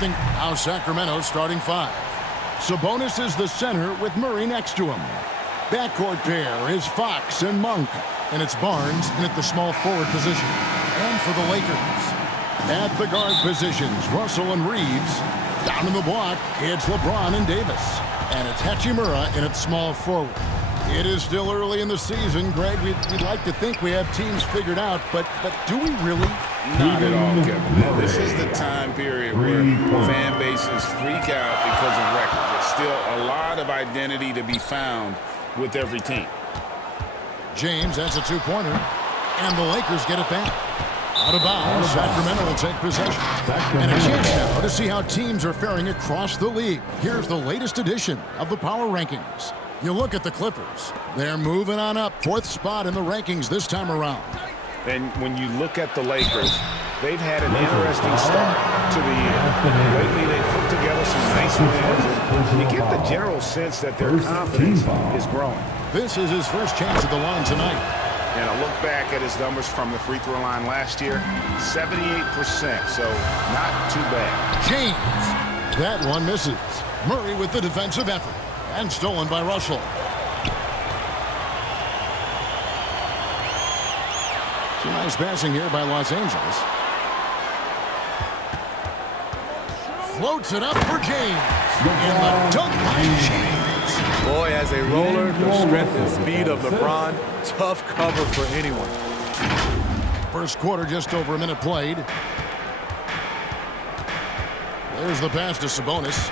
Now Sacramento starting 5. Sabonis is the center with Murray next to him. Backcourt pair is Fox and Monk. And it's Barnes in at the small forward position. And for the Lakers, at the guard positions, Russell and Reeves. Down in the block, it's LeBron and Davis. And it's Hachimura in at small forward. It is still early in the season, Greg. We'd like to think we have teams figured out, but do we really? Not at all, Kevin. This is the time period where fan bases freak out because of records. There's still a lot of identity to be found with every team. James has a two-pointer, and the Lakers get it back. Out of bounds, Sacramento will take possession. And a chance now to see how teams are faring across the league. Here's the latest edition of the Power Rankings. You look at the Clippers. They're moving on up. 4th spot in the rankings this time around. And when you look at the Lakers, they've had an interesting start to the year. Lately, they've put together some nice wins. You get the general sense that their confidence is growing. This is his first chance at the line tonight. And a look back at his numbers from the free throw line last year, 78%, so not too bad. James. That one misses. Murray with the defensive effort. And stolen by Russell. Some nice passing here by Los Angeles. Floats it up for James. And the dunk by James. Boy, as a roller, the strength and speed of LeBron, tough cover for anyone. First quarter, just over a minute played. There's the pass to Sabonis.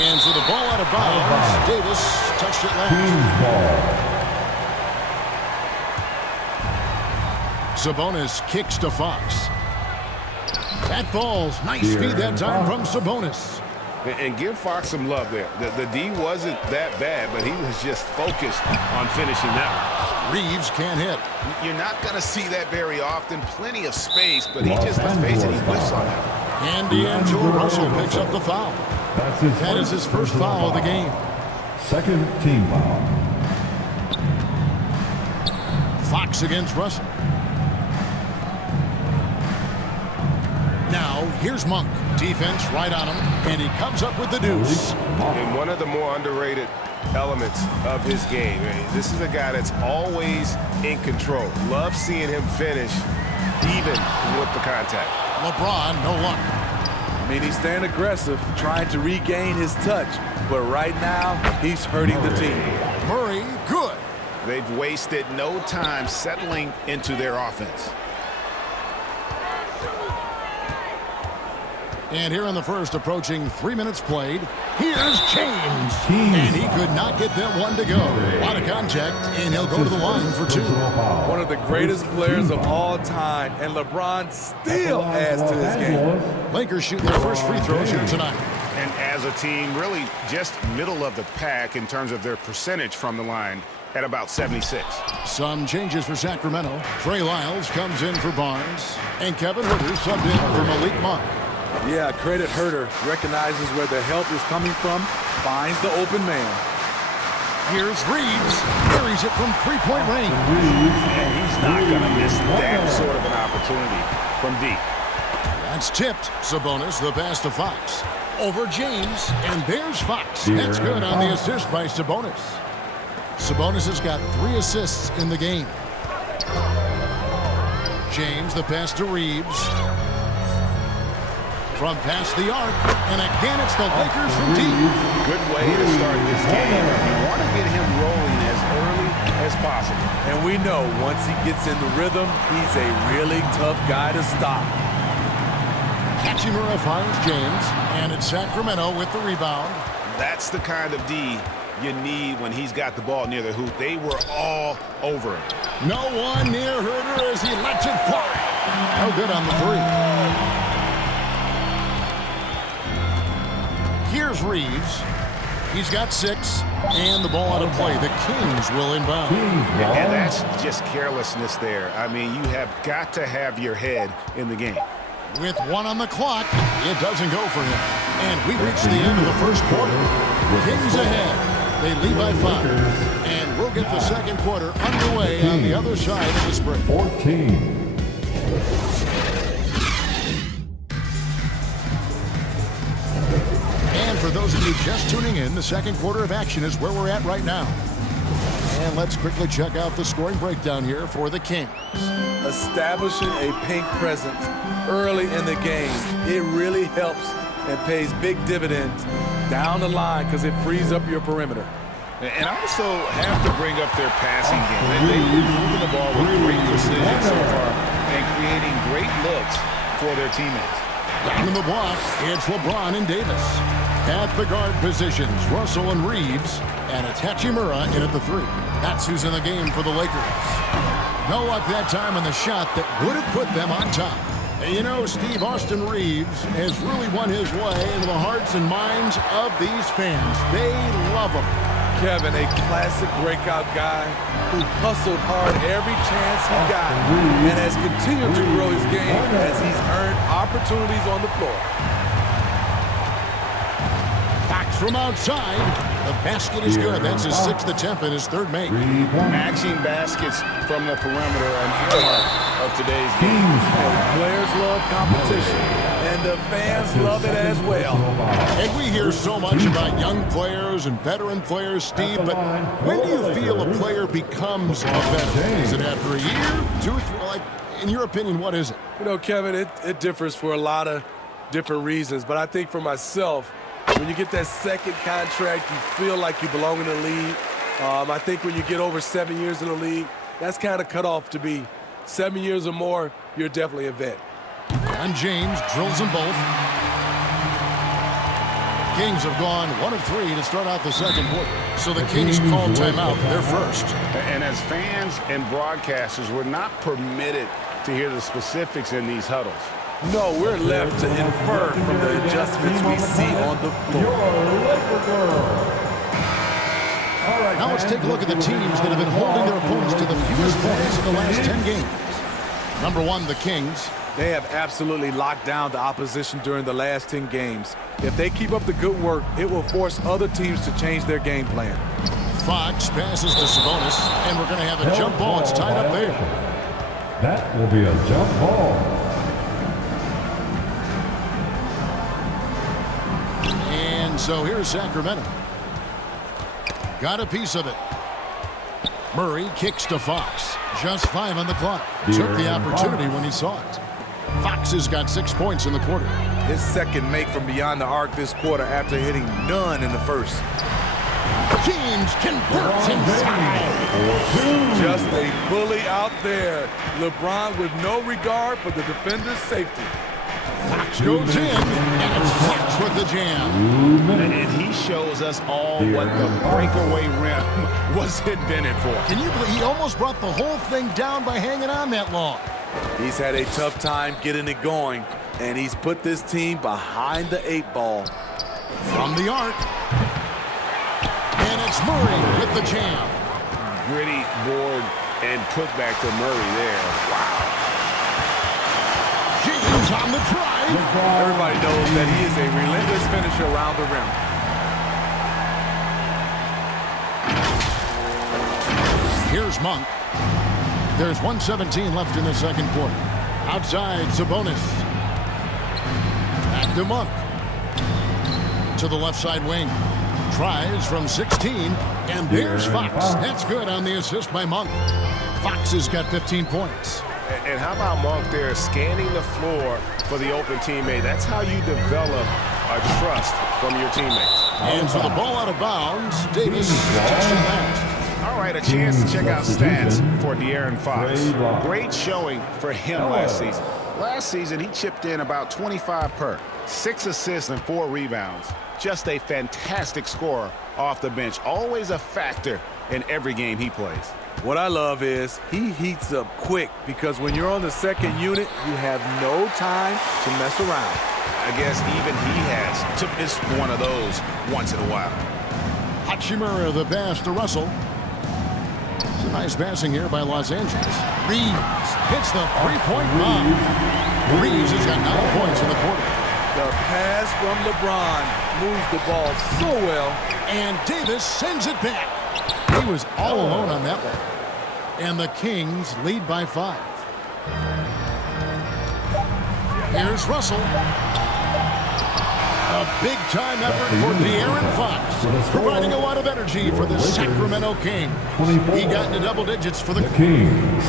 And so the ball out of bounds. Davis touched it last. Sabonis kicks to Fox. That falls. Nice feed that time from Sabonis. And give Fox some love there. The D wasn't that bad, but he was just focused on finishing that one. Reeves can't hit. You're not going to see that very often. Plenty of space, but he just, let's face it, he whiffs on that. And D'Angelo Russell picks up the foul. That is his first foul of the game. Second team foul. Fox against Russell. Now, here's Monk. Defense right on him, and he comes up with the deuce. And one of the more underrated elements of his game. This is a guy that's always in control. Love seeing him finish even with the contact. LeBron, no luck. I mean, he's staying aggressive, trying to regain his touch. But right now, he's hurting the team. Murray, good. They've wasted no time settling into their offense. And here in the first, approaching 3 minutes played, here's James. And he could not get that one to go. A lot of contact, and he'll go to the line for 2. One of the greatest players of all time, and LeBron still adds to his game. Lakers shooting their first free throws here tonight. And as a team, really just middle of the pack in terms of their percentage from the line at about 76. Some changes for Sacramento. Trey Lyles comes in for Barnes, and Kevin Huerter subbed in for Malik Monk. Yeah, credit Huerter. Recognizes where the help is coming from, finds the open man. Here's Reeves. Carries it from three-point range. And he's not going to miss that sort of an opportunity from deep. That's tipped. Sabonis, the pass to Fox. Over James, and there's Fox. That's good on the assist by Sabonis. Sabonis has got 3 assists in the game. James, the pass to Reeves. From past the arc, and again it's the Lakers from deep. Good way to start this game. You want to get him rolling as early as possible. And we know once he gets in the rhythm, he's a really tough guy to stop. Hachimura finds James, and it's Sacramento with the rebound. That's the kind of D you need when he's got the ball near the hoop. They were all over him. No one near Huerter as he lets it fly. No good on the 3. Here's Reeves. He's got 6, and the ball out of play. The Kings will inbound. And that's just carelessness there. I mean, you have got to have your head in the game. With 1 on the clock, it doesn't go for him. And we reach the end of the first quarter. Kings ahead. They lead by 5. And we'll get the second quarter underway on the other side of the break. 14. for those of you just tuning in, the second quarter of action is where we're at right now. And let's quickly check out the scoring breakdown here for the Kings. Establishing a pink presence early in the game, it really helps and pays big dividends down the line because it frees up your perimeter. And also have to bring up their passing game. They've been moving the ball with great precision so far and creating great looks for their teammates. Down in the block, it's LeBron and Davis. At the guard positions, Russell and Reeves. And it's Hachimura in at the 3. That's who's in the game for the Lakers. No luck that time on the shot that would have put them on top. You know, Steve, Austin Reeves has really won his way into the hearts and minds of these fans. They love him. Kevin, a classic breakout guy who hustled hard every chance he got and has continued to grow his game as he's earned opportunities on the floor. Fox from outside. The basket is good. That's his 6th attempt and his 3rd make. Matching baskets from the perimeter, an earmark of today's game. Players love competition, and the fans love it as well. And we hear so much about young players and veteran players, Steve, but when do you feel a player becomes a veteran? Is it after a year, 2, 3? Like, in your opinion, what is it? You know, Kevin, it differs for a lot of different reasons, but I think for myself, when you get that second contract, you feel like you belong in the league. I think when you get over 7 years in the league, that's kind of cut off to be 7 years or more, you're definitely a vet. And James drills them both. Kings have gone 1 of 3 to start out the second quarter. So the Kings called timeout. They're first. And as fans and broadcasters, we're not permitted to hear the specifics in these huddles. No, we're left to infer from the adjustments we see on the floor. Now let's take a look at the teams that have been holding their opponents to the fewest points in the last 10 games. Number 1, the Kings. They have absolutely locked down the opposition during the last 10 games. If they keep up the good work, it will force other teams to change their game plan. Fox passes to Sabonis, and we're going to have a jump ball. It's tied up there. That will be a jump ball. And so here's Sacramento. Got a piece of it. Murray kicks to Fox. Just 5 on the clock. Took the opportunity when he saw it. Fox has got 6 points in the quarter. His second make from beyond the arc this quarter after hitting none in the first. James converts inside. Just a bully out there. LeBron with no regard for the defender's safety. Fox goes in, and it's Fox with the jam. And he shows us all what the breakaway rim was invented for. Can you believe he almost brought the whole thing down by hanging on that long? He's had a tough time getting it going, and he's put this team behind the 8 ball. From the arc. And it's Murray with the jam. Gritty board and putback to Murray there. Wow. James on the drive. Everybody knows that he is a relentless finisher around the rim. Here's Monk. There's 1:17 left in the second quarter. Outside, Sabonis. Back to Monk. To the left side wing. Tries from 16, and there's Fox. That's good on the assist by Monk. Fox has got 15 points. And how about Monk there scanning the floor for the open teammate? That's how you develop a trust from your teammates. And so the ball out of bounds. Davis touching that. All right, a chance to check out stats for De'Aaron Fox. Great showing for him last season. Last season, he chipped in about 25 per. 6 assists and 4 rebounds. Just a fantastic scorer off the bench. Always a factor in every game he plays. What I love is he heats up quick because when you're on the second unit, you have no time to mess around. I guess even he has to miss one of those once in a while. Hachimura the pass to Russell. It's a nice passing here by Los Angeles. Reeves hits the three-point bomb. Reeves has got 9 points in the quarter. The pass from LeBron moves the ball so well. And Davis sends it back. He was all alone on that one. And the Kings lead by 5. Here's Russell. A big-time effort for De'Aaron Fox, providing a lot of energy for the Sacramento Kings. He got into double digits for the Kings.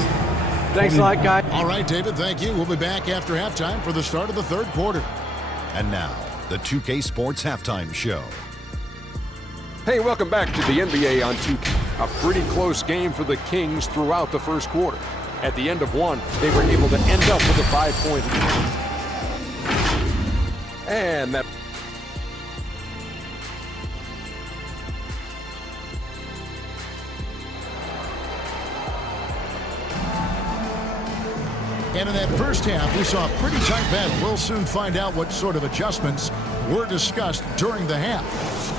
Thanks a lot, guys. All right, David, thank you. We'll be back after halftime for the start of the third quarter. And now, the 2K Sports Halftime Show. Hey, welcome back to the NBA on 2K. A pretty close game for the Kings throughout the first quarter. At the end of one, they were able to end up with a 5-point lead. And that... And in that first half, we saw a pretty tight battle. We'll soon find out what sort of adjustments were discussed during the half.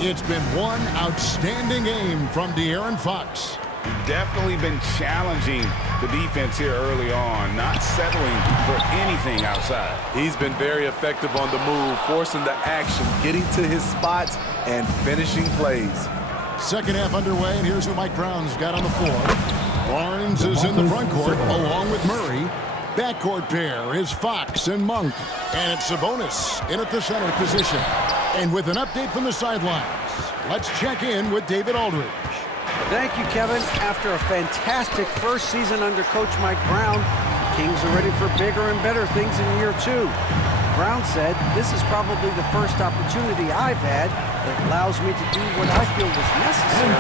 It's been one outstanding game from De'Aaron Fox. Definitely been challenging the defense here early on, not settling for anything outside. He's been very effective on the move, forcing the action, getting to his spots, and finishing plays. Second half underway, and here's who Mike Brown's got on the floor. Barnes is in the front court along with Murray. Backcourt pair is Fox and Monk. And it's Sabonis in at the center position. And with an update from the sidelines, let's check in with David Aldridge. Thank you, Kevin. After a fantastic first season under Coach Mike Brown, the Kings are ready for bigger and better things in year two. Brown said, "This is probably the first opportunity I've had that allows me to do what I feel was necessary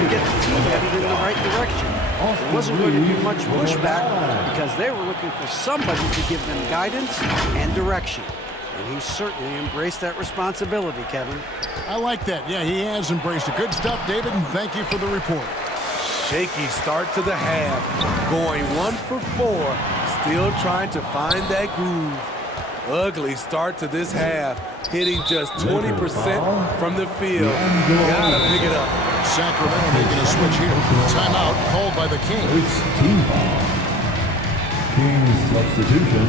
to get the team headed in the right direction. There wasn't going to be much pushback because they were looking for somebody to give them guidance and direction." And he certainly embraced that responsibility, Kevin. I like that. Yeah, he has embraced it. Good stuff, David, and thank you for the report. Shaky start to the half, going 1 for 4, still trying to find that groove. Ugly start to this half, hitting just 20% from the field. Gotta pick it up. Sacramento making a switch here. Timeout called by the Kings. Team foul. Kings substitution.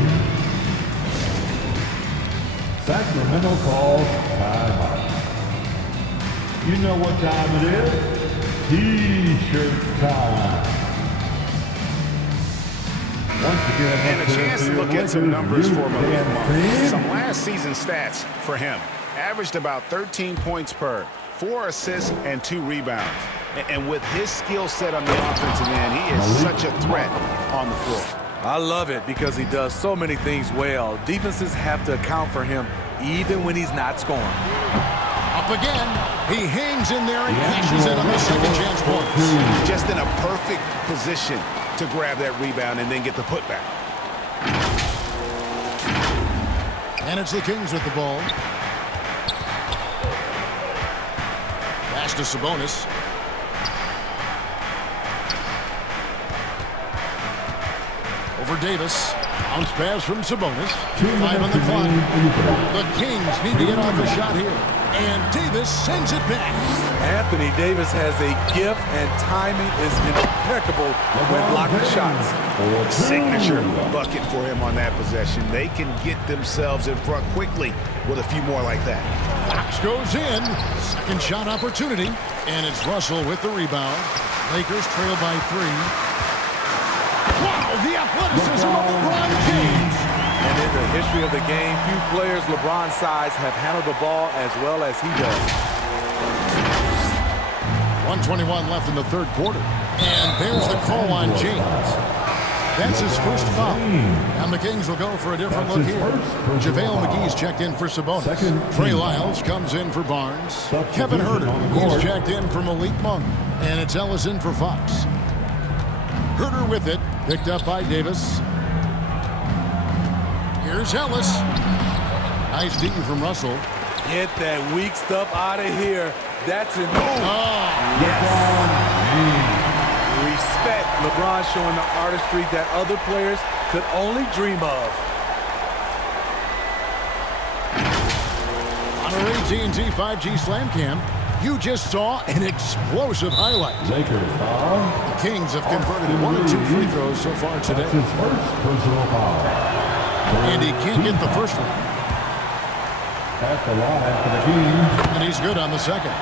Sacramento calls timeout. You know what time it is? T-shirt time. Once again, And a chance to look at some numbers for Malik Monk. Some last season stats for him. Averaged about 13 points per, 4 assists, and 2 rebounds. And with his skill set on the offensive end, he is such a threat on the floor. I love it because he does so many things well. Defenses have to account for him even when he's not scoring. Up again. He hangs in there and cashes in on the second chance points. Just in a perfect position to grab that rebound and then get the putback. And it's the Kings with the ball. Pass to Sabonis. Over Davis. Bounce pass from Sabonis. 5 on the clock. The Kings need to get off a shot here. And Davis sends it back. Anthony Davis has a gift, and timing is impeccable when blocking shots. Signature bucket for him on that possession. They can get themselves in front quickly with a few more like that. Fox goes in. Second shot opportunity. And it's Russell with the rebound. Lakers trail by 3. Wow, the athleticism of LeBron James. And in the history of the game, few players LeBron's size have handled the ball as well as he does. 1:21 left in the third quarter. And there's the call on James. That's his first foul. And the Kings will go for a different look here. JaVale McGee's checked in for Sabonis. Trey Lyles comes in for Barnes. Kevin Huerter, he's checked in for Malik Monk. And it's Ellis in for Fox. Huerter with it, picked up by Davis. Here's Ellis. Nice D from Russell. Get that weak stuff out of here. That's it. Oh, yes. Respect. LeBron showing the artistry that other players could only dream of. on our AT&T 5G Slam Cam, you just saw an explosive highlight. Lakers foul. The Kings have converted 1 of 2 free throws so far today. That's his first personal foul. And he can't get the first one. At the line for the Kings. And he's good on the second.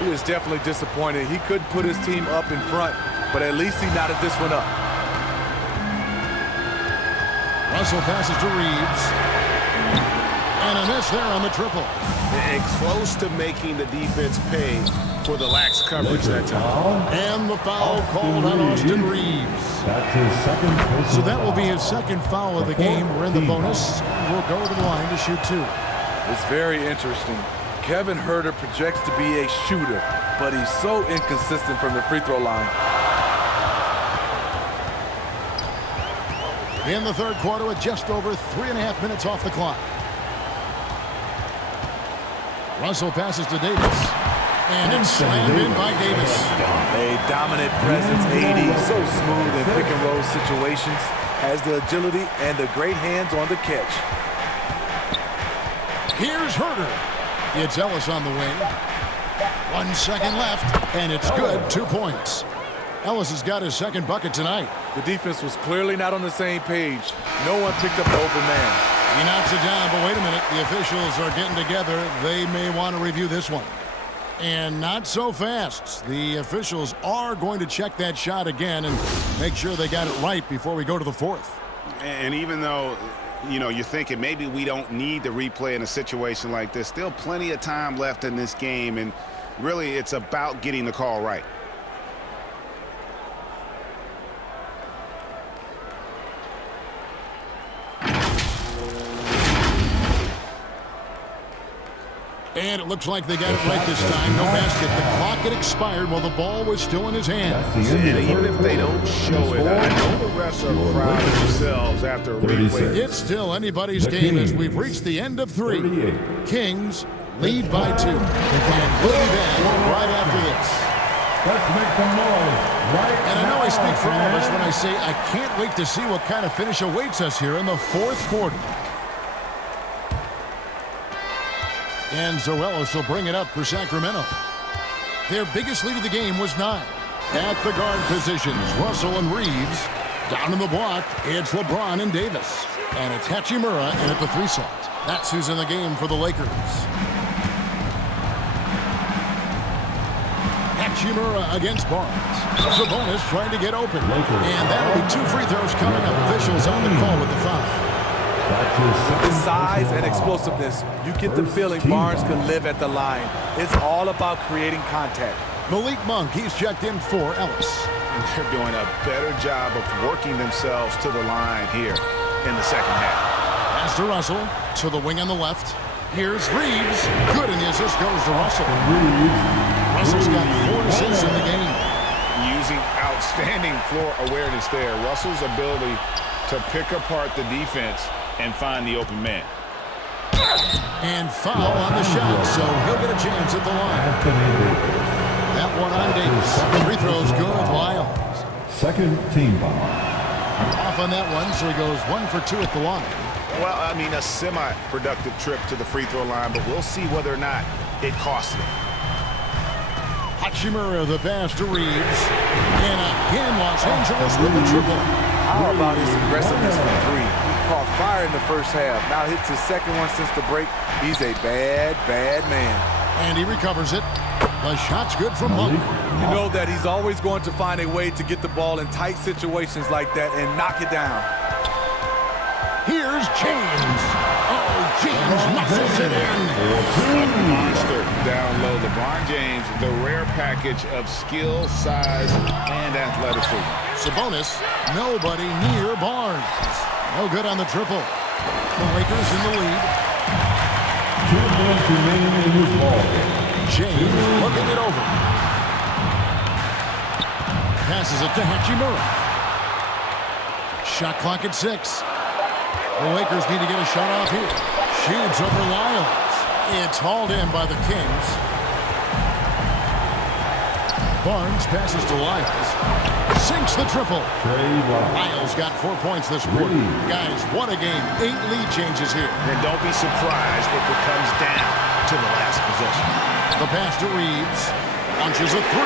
He was definitely disappointed. He couldn't put his team up in front, but at least he knotted this one up. Russell passes to Reeves. And a miss there on the triple. And close to making the defense pay for the lax coverage that time. And the foul called on Austin Reeves. That's his second personal So that will be his second foul of the game. We're in the bonus. We'll go to the line to shoot 2. It's very interesting. Kevin Huerter projects to be a shooter, but he's so inconsistent from the free throw line. In the third quarter with just over 3.5 minutes off the clock. Russell passes to Davis. And it's slammed in by Davis. A dominant presence, AD, so smooth in pick and roll situations, has the agility and the great hands on the catch. Here's Huerter. It's Ellis on the wing. 1 second left, and it's good. 2 points. Ellis has got his second bucket tonight. The defense was clearly not on the same page. No one picked up the open man. He knocks it down, but wait a minute. The officials are getting together. They may want to review this one. And not so fast. The officials are going to check that shot again and make sure they got it right before we go to the fourth. And even though, you know, you're thinking maybe we don't need the replay in a situation like this, still plenty of time left in this game, and really it's about getting the call right. And it looks like they got it right this time. No basket. The clock had expired while the ball was still in his hand. And even if they don't show it, I know the refs are proud of themselves after a replay. It's still anybody's game as we've reached the end of 3. Kings lead by 2. And we'll be back right after this. Let's make some noise right And I know I speak for all of us when I say I can't wait to see what kind of finish awaits us here in the fourth quarter. And Zoelos will bring it up for Sacramento. Their biggest lead of the game was 9. At the guard positions, Russell and Reeves. Down in the block, it's LeBron and Davis. And it's Hachimura in at the 3 slot. That's who's in the game for the Lakers. Hachimura against Barnes. Sabonis trying to get open. And that'll be 2 free throws coming up. Officials on the call with the foul. His size and explosiveness, you get the feeling Barnes can live at the line. It's all about creating contact. Malik Monk, he's checked in for Ellis. And they're doing a better job of working themselves to the line here in the second half. Pass to Russell, to the wing on the left. Here's Reeves. Good, and the assist goes to Russell. Russell's got 4 assists in the game. Using outstanding floor awareness there. Russell's ability to pick apart the defense and find the open man. And foul on the shot, so he'll get a chance at the line. That one on Davis. Free throws good, Lyles. Second team foul. Off on that one, so he goes 1 for 2 at the line. Well, I mean, a semi-productive trip to the free throw line, but we'll see whether or not it costs them. Hachimura, the pass to Reeves. And again, Los Angeles with the triple. How about his aggressiveness from 3? He caught fire in the first half. Now hits his second one since the break. He's a bad, bad man. And he recovers it. The shot's good from Monk. You know that he's always going to find a way to get the ball in tight situations like that and knock it down. Here's James. Oh, James muscles it in. Monster down low. LeBron James, the rare package of skill, size, and athleticism. Sabonis, nobody near Barnes. No good on the triple. The Lakers in the lead. 2 minutes remaining in this ball. James looking it over. Passes it to Hachimura. Shot clock at 6. The Lakers need to get a shot off here. Shoots over Lyles. It's hauled in by the Kings. Barnes passes to Lyles. Sinks the triple. Lyles got 4 points this quarter. Guys, what a game. 8 lead changes here. And don't be surprised if it comes down to the last possession. The pass to Reeves. Launches a 3.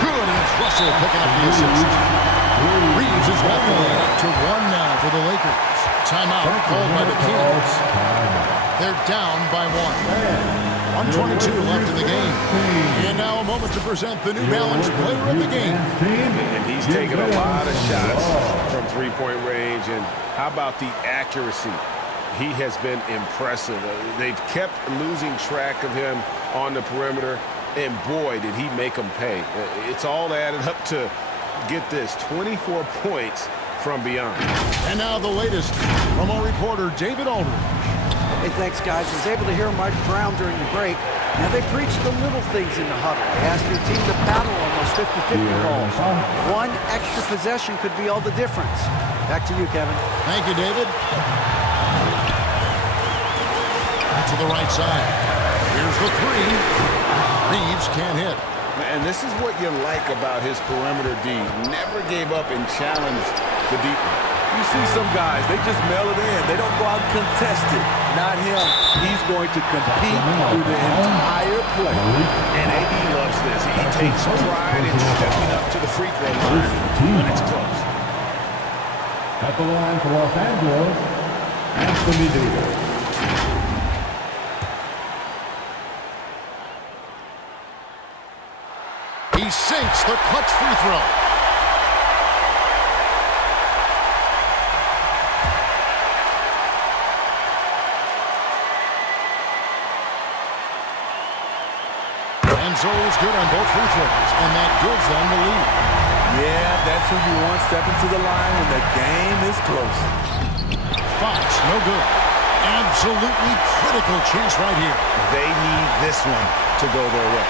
Good, and it's Russell picking up the assist. Reeves has got the lead up to 1 now for the Lakers. Timeout called by the Kings. They're down by 1. 1:22 left in the game. And now a moment to present the New Balance player of the game. And he's taking a lot of shots from three-point range. And how about the accuracy? he has been impressive. They've kept losing track of him on the perimeter, and boy, did he make them pay. It's all added up to, get this, 24 points from beyond. And now the latest from our reporter, David Aldridge. Hey, thanks, guys. I was able to hear Mike Brown during the break. Now, they preached the little things in the huddle. They asked their team to battle on those 50-50 balls. One extra possession could be all the difference. Back to you, Kevin. Thank you, David. To the right side. Here's the three. Reeves can't hit. And this is what you like about his perimeter D. Never gave up and challenged the deep. You see some guys, they just mail it in. They don't go out and contest it. Not him. He's going to compete through the entire play. And AD loves this. He takes pride in stepping up to the free throw line when it's close. At the line for Los Angeles, Anthony Davis. He sinks the clutch free throw. Enzo is good on both free throws, and that gives them the lead. Yeah, that's who you want stepping to the line when the game is close. Fox, no good. Absolutely critical chance right here. They need this one to go their way.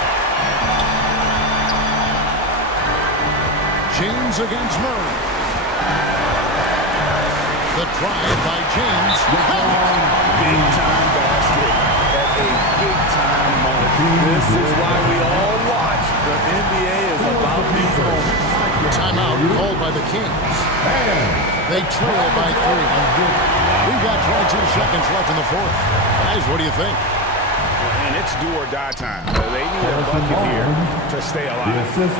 James against Murray. The drive by James. Big time basket at a big time moment. This is why we all watch. The NBA is about these moments. Timeout called by the Kings. They trail by 3. We've got 22 seconds left in the fourth. Guys, what do you think? And it's do or die time. They need a bucket here to stay alive.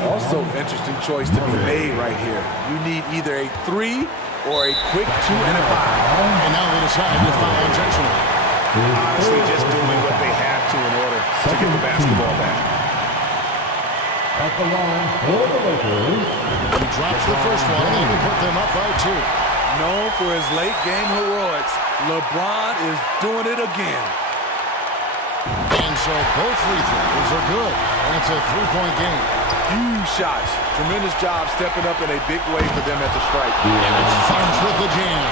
Also, interesting choice to be made right here. You need either a 3 or a quick 2 and a 5. And now they decide to foul intentionally. Honestly, just doing what they have to in order to get the basketball back. At the line for the Lakers. He drops the first one and put them up by 2. Known for his late game heroics, LeBron is doing it again. And so both free throws are good. And it's a 3-point game. Huge shots. Tremendous job stepping up in a big way for them at the stripe. And it's Fox with the jam.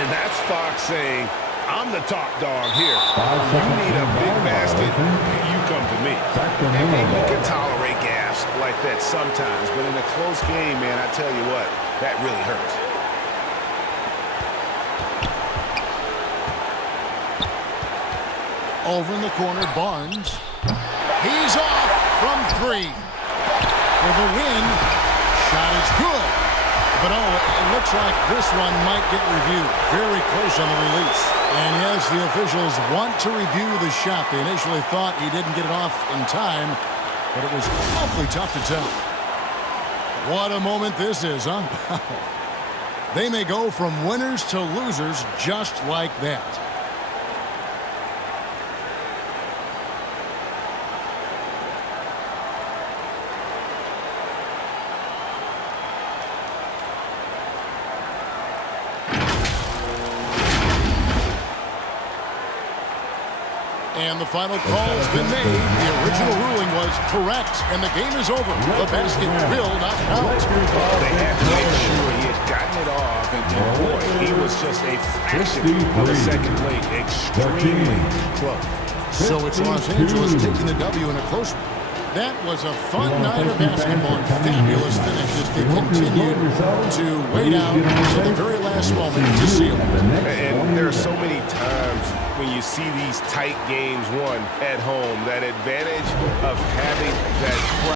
And that's Fox saying, I'm the top dog here. You need a big basket, you come to me. And you can tolerate gas like that sometimes, but in a close game, man, I tell you what, that really hurts. Over in the corner, Barnes. He's off from 3. For the win. Shot is good. But it looks like this one might get reviewed. Very close on the release. And yes, the officials want to review the shot. They initially thought he didn't get it off in time, but it was awfully tough to tell. What a moment this is, huh? They may go from winners to losers just like that. And the final call's been made. The original ruling was correct, and the game is over. The basket will not count. They had to make sure he had gotten it off, and boy, he was just a fraction of a second late. Extremely close. So it's Los Angeles taking the W in a close one. That was a fun night of basketball and fabulous finish as they continued to wait out until the very last moment to seal it. And there are so many times when you see these tight games won at home, that advantage of having that